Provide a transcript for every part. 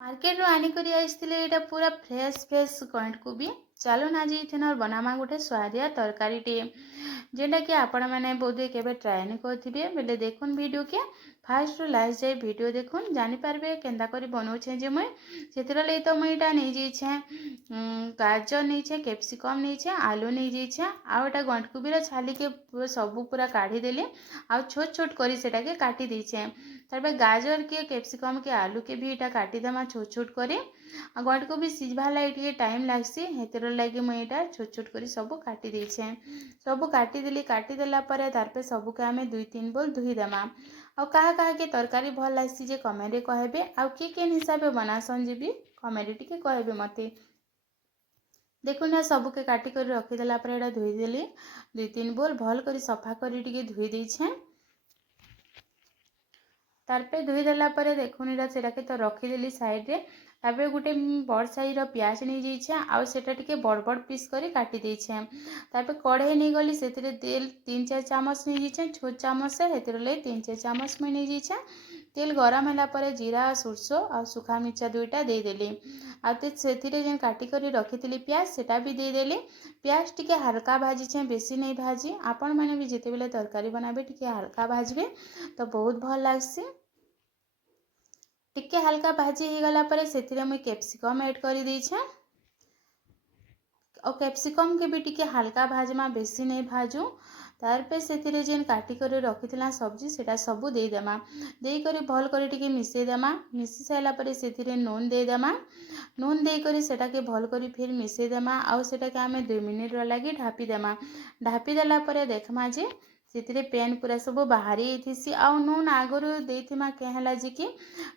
Market रू आनिकरी आइसथिले एटा पूरा fresh fresh coined को भी चलो ना जी इथेन बनामा गोटे स्वादिया तरकारी टे जेटा कि आपण मैंने बोधे केबे ट्राई नहीं करथिबे बेले देखुन वीडियो के फास्ट रू लास्ट जाए वीडियो देखुन जानि पारबे केंदा करी बनौछे जे मुई सेतिर ले तो मुई एटा नै जेछे गाजर नै छे कैप्सिकम नै छे आलू नै जेछे आ एटा गंठकुबीर छाली के सब पूरा काढ़ी देले आ छोट छोट करी सेटा के काटी देछे तारपे गाजर के कैप्सिकम के आलू के भी एटा काटी दमा छोट छोट करी आ गंठकुबी सिझबा लागी टाइम लागसी हेतिर लागी मुई एटा छोट छोट करी सब काटी देछे सब काटी देली काटी देला परे तारपे सब के आमे 2-3 बोल धुई देमा आ कहा कहा के तरकारी भल लागसी जे कमेंट रे कहबे आ के केन हिसाब से बनासन जे भी कमेंट टिके कहबे मते देखो ना सब के काटी कर रखी देला परे एटा धुई देली 2-3 बोल भल करी सफा करी टिके धुई देछे तारपे धुई देला परे देखुन एटा सेटा के तो रखी देली साइड रे तारपे गुटे बड़ साइज रो प्याज नै जेइछे आ सेटा टिके बड़ बड़ पीस करी काटी देइछे तारपे कढ़ाई नै गली सेतिरे तेल 3-4 चामच नै जेइछे छोट चामच से हेतिर ले 3-4 चामच में नै जेइछे तेल गरम होला परे जीरा सरसो आ सुखा मिर्चा दुईटा दे देली आ ते सेतिरे जेन काटी करी रखिथिली प्याज सेटा भी दे देली प्याज टिके हल्का भाजी छे बेसी नै भाजी आपण माने भी जेते बेले तरकारी बनाबे टिके हल्का भाजबे तो बहुत भल लागसी टिके हल्का भाजी ही गला परे सेतिरे मुई कैप्सिकम ऐड करी देइछे और कैप्सिकम के भी टिके हल्का भाजमा बेसी नहीं भाजू तारपे सेतिरे जेन काटी करे रखिथिला सब्जी सेटा सबू दे देमा देई करी भल करे टिके मिसई देमा मिसी साइला परे सेतिरे नून दे देमा नून दे करी सेटा के भल करी फिर मिसई देमा आउ सेटा के आमे 2 मिनिट लागी ढापी देमा ढापी देला परे देखमा जे सेतिरे पेन पूरा सब बाहरी एथिसी आउ नून आगरु देथिमा केहला जे कि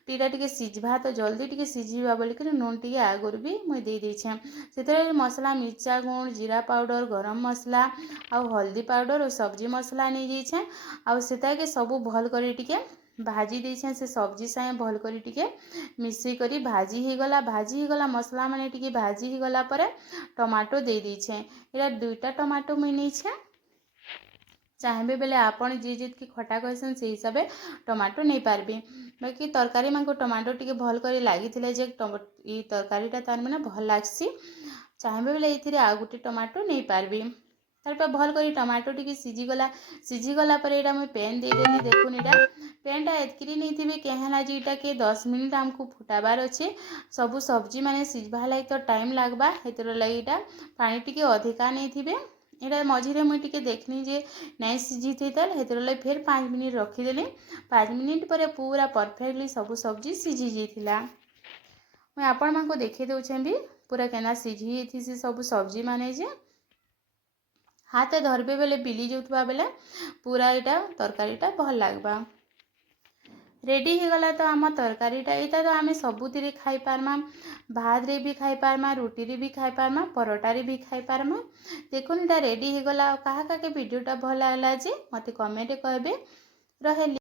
टीरा टिके सिझबा तो जल्दी टिके सिझिबा बोली कि नून टिके आगरु भी मुई दे देछे सेतिरे मसला मिर्चा गुण जीरा पाउडर गरम मसला आउ हल्दी पाउडर और सब्जी मसला नै जेइछे आउ सेता के सब भल करे टिके भाजी देछे से सब्जी साए भल करी टिके मिसई करी भाजी ही गला मसला माने टिके भाजी ही गला परे टमाटो दे देछे एरा 2टा टमाटो मुई नै छे चाहेबे बेले आपण जे जितकी खटा कहसन से हिसाब टमाटो नहीं पारबे बाकी तरकारी मांको टमाटो टिके भल करे लागिथिले जे ई तरकारीटा तार माने भल लागसी चाहेबे बेले इथिरे आ गुटे टमाटो नहीं पारबे तारपे भल करी टमाटो टिके सिझी गला परे एटा मैं पेन दे देली देखुन एटा पेनटा एतकिरी नहीं थिबे केहला जीटा के 10 मिनिट हमको फुटाबार अच्छे सबू सब्जी माने सिझबा लागी तो टाइम लागबा हेतिर लागी एटा पानी टिके अधिका नहीं थिबे एटा मझिरे मुई टिके देखनी जे नहीं सिझी थी तल हेतिर लागी फिर 5 मिनिट रखीदेली 5 मिनिट पर पूरा परफेक्टली सबू सब्जी सिझी जाइथिला मुई आपण मानको देखि दउछे भी पूरा केना सिझी जाइथिसी सबू सब्जी माने जे हाथे धरबे बेले बिली जाउथबा बेले पूरा एटा तरकारीटा भल लागबा रेडी ही गला तो आम तरकारीटा एटा तो आमे सबुतिरे खाई पारमा भात रे भी खाई पारमा रोटी रे भी खाई पारमा परोटा रे भी खाई पारमा देखुन एटा रेडी ही गला कहा का के वीडियोटा भल लागला जे मते कमेंट कहबे रहेली।